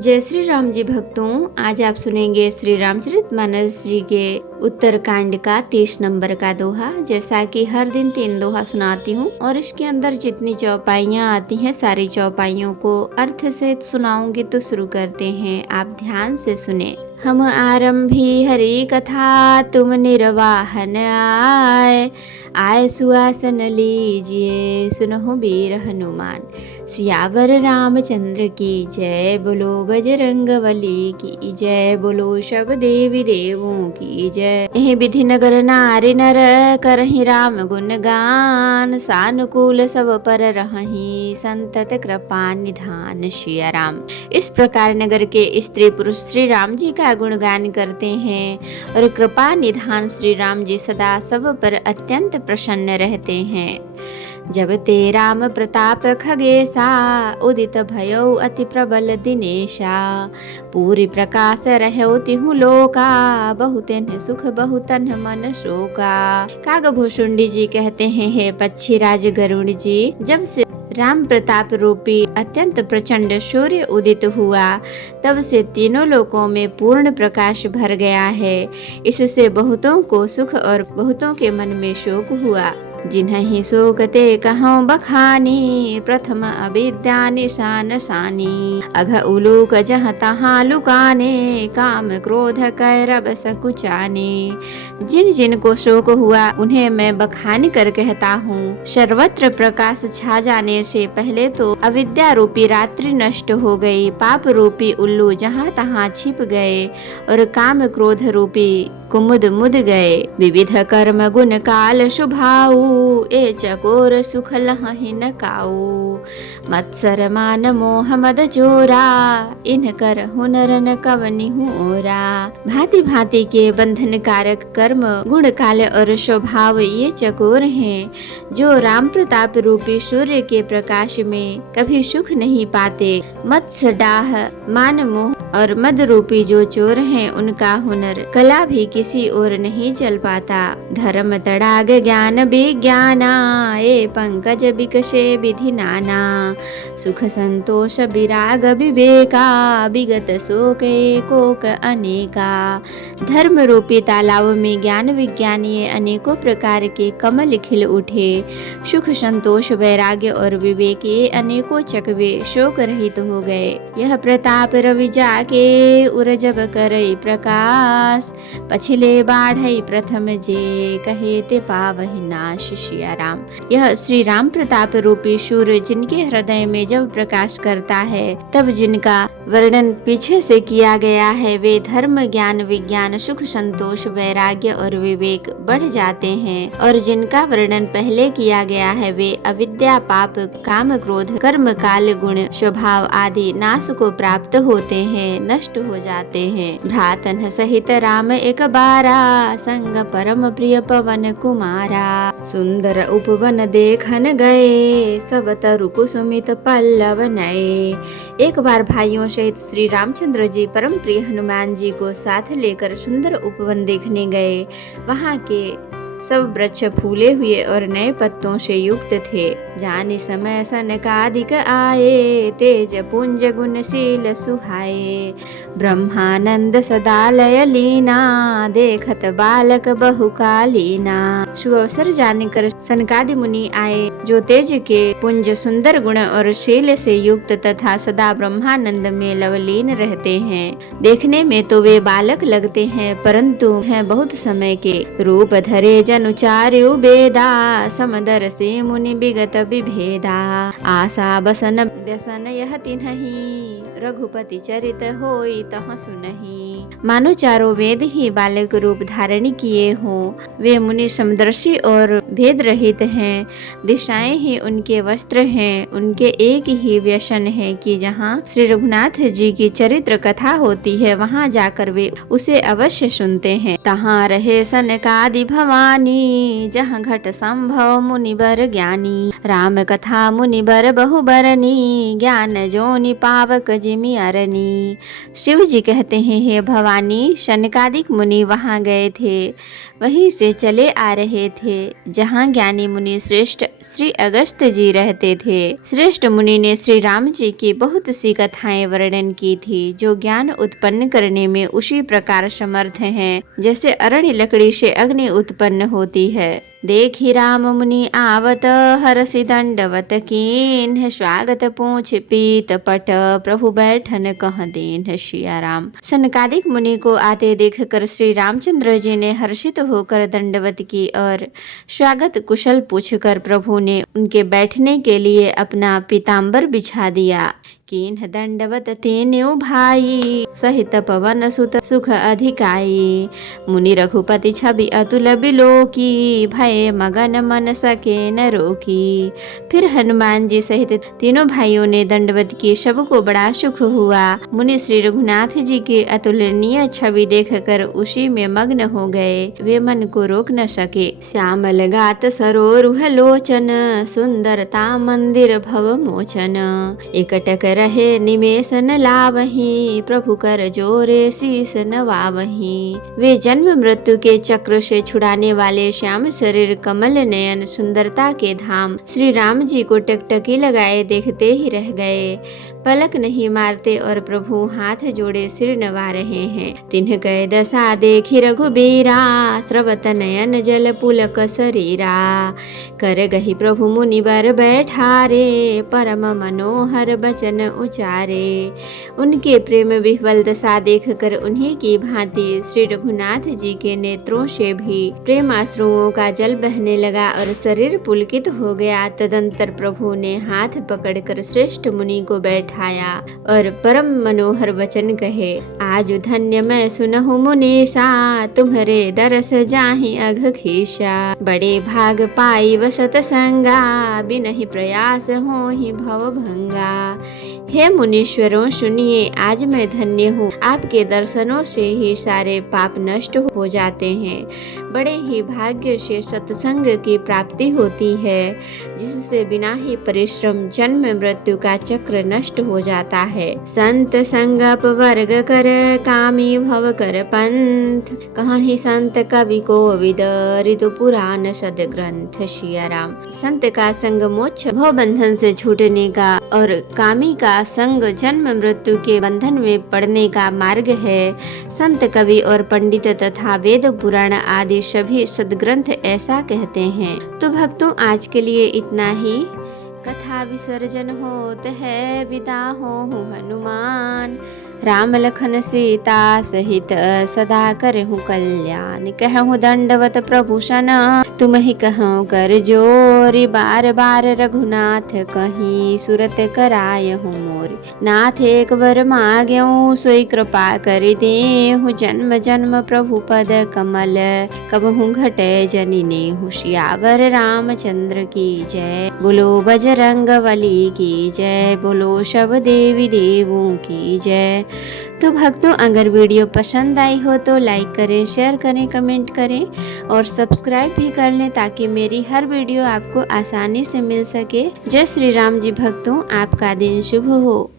जय श्री राम जी भक्तों, आज आप सुनेंगे श्री रामचरितमानस जी के उत्तरकांड का 30 नंबर का दोहा। जैसा कि हर दिन 3 दोहा सुनाती हूँ और इसके अंदर जितनी चौपाइयाँ आती हैं सारी चौपाइयों को अर्थ सहित सुनाऊंगी। तो शुरू करते हैं, आप ध्यान से सुने। हम आरंभी हरि कथा, तुम निर्वाहन आए। आए सुआसन लीजिए, सुनहो वीर हनुमान। सियावर रामचंद्र की जय, बोलो बजरंगबली की जय, बोलो सब देवी देवों की जय। एह विधि नगर नारी नर, करहि राम गुण गान। सानुकूल सब पर रहहि, संतत कृपा निधान। सिया राम। इस प्रकार नगर के स्त्री पुरुष श्री राम जी का गुणगान करते हैं और कृपा निधान श्री राम जी सदा सब पर अत्यंत प्रसन्न रहते हैं। जब ते राम प्रताप खगेसा, उदित भयो अति प्रबल दिनेशा। पूरी प्रकाश रहो तिहु लोका, बहुतेन सुख बहुतन मन शोका। कागभूषुंडी जी कहते हैं, हे पक्षी राज गरुड़ जी, जब से राम प्रताप रूपी अत्यंत प्रचंड सूर्य उदित हुआ, तब से तीनों लोकों में पूर्ण प्रकाश भर गया है। इससे बहुतों को सुख और बहुतों के मन में शोक हुआ। जिन्हि शोकते कहूँ बखानी, प्रथम अविद्या निशान सानी। अघ उलूक जहाँ तहाँ लुकाने, काम क्रोध कैरब सकुचाने। जिन जिन को शोक हुआ उन्हें मैं बखान कर कहता हूँ। सर्वत्र प्रकाश छा जाने से पहले तो अविद्या रूपी रात्रि नष्ट हो गई, पाप रूपी उल्लू जहाँ तहाँ छिप गए और काम क्रोध रूपी कुमुद मुद गए। विविध कर्म गुण काल शुभाऊ, ए चकोर सुख लहि न काऊ। मत्सर मान मोह मद चोरा, इन कर हुनर न कवनि ओरा। भांति भांति के बंधन कारक कर्म गुण काल और स्वभाव ये चकोर हैं, जो राम प्रताप रूपी सूर्य के प्रकाश में कभी सुख नहीं पाते। मत्स्य डाह मान मोह और मद रूपी जो चोर हैं, उनका हुनर कला भी किसी और नहीं चल पाता। धर्म तड़ाग ज्ञान विज्ञाना, ए पंकज बिकशे विधि नाना। सुख संतोष विराग विवेका, विगत शोक एकोक अनेका। धर्म रूपी तालाब में ज्ञान विज्ञान ये अनेकों प्रकार के कमल खिल उठे। सुख संतोष वैराग्य और विवेक ये अनेकों चकवे शोक रहित हो गए। यह प्रताप रवि जाके, उरजब करई प्रकाश। पछिले बाढ़ई प्रथम जे, कहे ते पावहि नाश। सिया राम। यह श्री राम प्रताप रूपी सूर्य जिनके हृदय में जब प्रकाश करता है, तब जिनका वर्णन पीछे से किया गया है, वे धर्म ज्ञान विज्ञान सुख संतोष वैराग्य और विवेक बढ़ जाते हैं। और जिनका वर्णन पहले किया गया है, वे अविद्या पाप काम क्रोध कर्म काल गुण स्वभाव आदि नाश को प्राप्त होते हैं, नष्ट हो जाते हैं। भ्रातन सहित राम एक बारा, संग परम प्रिय पवन कुमारा। सुंदर उपवन देखन गए, सब तरु कुसुमित पल्लव नए। एक बार भाइयों सहित श्री रामचंद्र जी परम प्रिय हनुमान जी को साथ लेकर सुंदर उपवन देखने गए। वहाँ के सब वृक्ष फूले हुए और नए पत्तों से युक्त थे। जाने समय सनकादिक आए, तेज पुंज गुणशील सुहाए। ब्रह्मानंद सदा लय लीना, देखत बालक बहुकालीना। सुअवसर जाने कर सनकादि मुनि आए, जो तेज के पुंज सुंदर गुण और शील से युक्त तथा सदा ब्रह्मानंद में लवलीन रहते हैं। देखने में तो वे बालक लगते हैं, परंतु हैं बहुत समय के। रूप धरे जनुचार्यु बेदा, समदर से मुनि विगत विभेदा। आशा बसन व्यसन यह तिन्हि, रघुपति चरित होई तह सुनहि। मानो चारों वेद ही बालक रूप धारण किए हों। वे मुनि समदर्शी और भेद रहित हैं। दिशाएं ही उनके वस्त्र हैं। उनके एक ही व्यसन है कि जहाँ श्री रघुनाथ जी की चरित्र कथा होती है, वहाँ जाकर वे उसे अवश्य सुनते हैं। तहाँ रहे सनकादि भवानी, जहाँ घट संभव मुनिवर ज्ञानी। राम कथा मुनिवर बहुबरनी, ज्ञान जोनि पावक जिमि अरनी। शिव जी कहते हैं, हे भवानी, सनकादिक मुनि वहाँ गए थे, वहीं से चले आ रहे थे, जहाँ जहाँ ज्ञानी मुनि श्रेष्ठ श्री अगस्त जी रहते थे। श्रेष्ठ मुनि ने श्री राम जी की बहुत सी कथाएं वर्णन की थी, जो ज्ञान उत्पन्न करने में उसी प्रकार समर्थ हैं जैसे अरण्य लकड़ी से अग्नि उत्पन्न होती है। देखी राम मुनि आवत, हरसि दंडवत कीन्ह, स्वागत पूछ पीत पट, प्रभु बैठन कह दीन्ह। सिया राम। सनकादिक मुनि को आते देखकर श्री रामचंद्र जी ने हर्षित होकर दंडवत की और स्वागत कुशल पूछकर प्रभु ने उनके बैठने के लिए अपना पीताम्बर बिछा दिया। कीन्ह दंडवत तीन्यु भाई, सहित पवन सुत सुख अधिकाई। मुनि रघुपति छवि अतुल बिलोकी, भय मगन मन सके न रोकी। फिर हनुमान जी सहित तीनों भाइयों ने दंडवत की, सबको बड़ा सुख हुआ। मुनि श्री रघुनाथ जी की अतुलनीय छवि देखकर उसी में मग्न हो गए, वे मन को रोक न सके। श्यामल गात सरोरुह लोचन, सुंदरता मंदिर भव मोचन। एकटक रहे निमेष न लावही, प्रभु कर जोरे शीस नवावही। वे जन्म मृत्यु के चक्र से छुड़ाने वाले श्याम शरीर, कमल नयन, सुंदरता के धाम श्री राम जी को टकटकी लगाए देखते ही रह गए। पलक नहीं मारते और प्रभु हाथ जोड़े सिर नवा रहे हैं। तिन्ह कह दशा देखी रघुबीरा, स्रवत नयन जल पुलक शरीरा। कर गही प्रभु मुनि बर बैठारे, परम मनोहर बचन उचारे। उनके प्रेम विह्वल दशा देखकर उन्हीं की भांति श्री रघुनाथ जी के नेत्रों से भी प्रेमाश्रुओं का जल बहने लगा और शरीर पुलकित हो गया। तदंतर प्रभु ने हाथ पकड़कर श्रेष्ठ मुनि को बैठाया और परम मनोहर वचन कहे। आज धन्य मैं सुनहु मुनीषा, तुम्हारे दरस जाहि अघ खीसा। बड़े भाग पाई वसत संगा, बिनहि प्रयास होहि भव भंगा। हे मुनीश्वरों सुनिए, आज मैं धन्य हूँ। आपके दर्शनों से ही सारे पाप नष्ट हो जाते हैं। बड़े ही भाग्य से सत्संग की प्राप्ति होती है, जिससे बिना ही परिश्रम जन्म मृत्यु का चक्र नष्ट हो जाता है। संत संग अपवर्ग कर, कामी भव कर पंथ। कहीं संत कवि को विद, ऋतु पुराण सद ग्रंथ। सिया राम। संत का संग मोक्ष भव बंधन से छूटने का और कामी का संग जन्म मृत्यु के बंधन में पड़ने का मार्ग है। संत कवि और पंडित तथा वेद पुराण आदि सभी सदग्रंथ ऐसा कहते हैं। तो भक्तों, आज के लिए इतना ही। कथा विसर्जन होत है, विदा हो हनुमान। राम लखन सीता सहित सदा करहु कल्याण। कहूँ दंडवत प्रभु सन, तुम ही कहूँ कर जोरी। बार बार रघुनाथ कहीं, सुरत करायहु मोरी। नाथ एक बर माग्यऊ, सोई कृपा कर देहु। जन्म जन्म प्रभु पद कमल, कबहु घटे जनि नेहु। सियावर रामचंद्र की जय, बोलो बजरंग बली की जय, बोलो सब देवी देवों की जय। तो भक्तों, अगर वीडियो पसंद आई हो तो लाइक करें, शेयर करें, कमेंट करें और सब्सक्राइब भी कर लें, ताकि मेरी हर वीडियो आपको आसानी से मिल सके। जय श्री राम जी भक्तों, आपका दिन शुभ हो।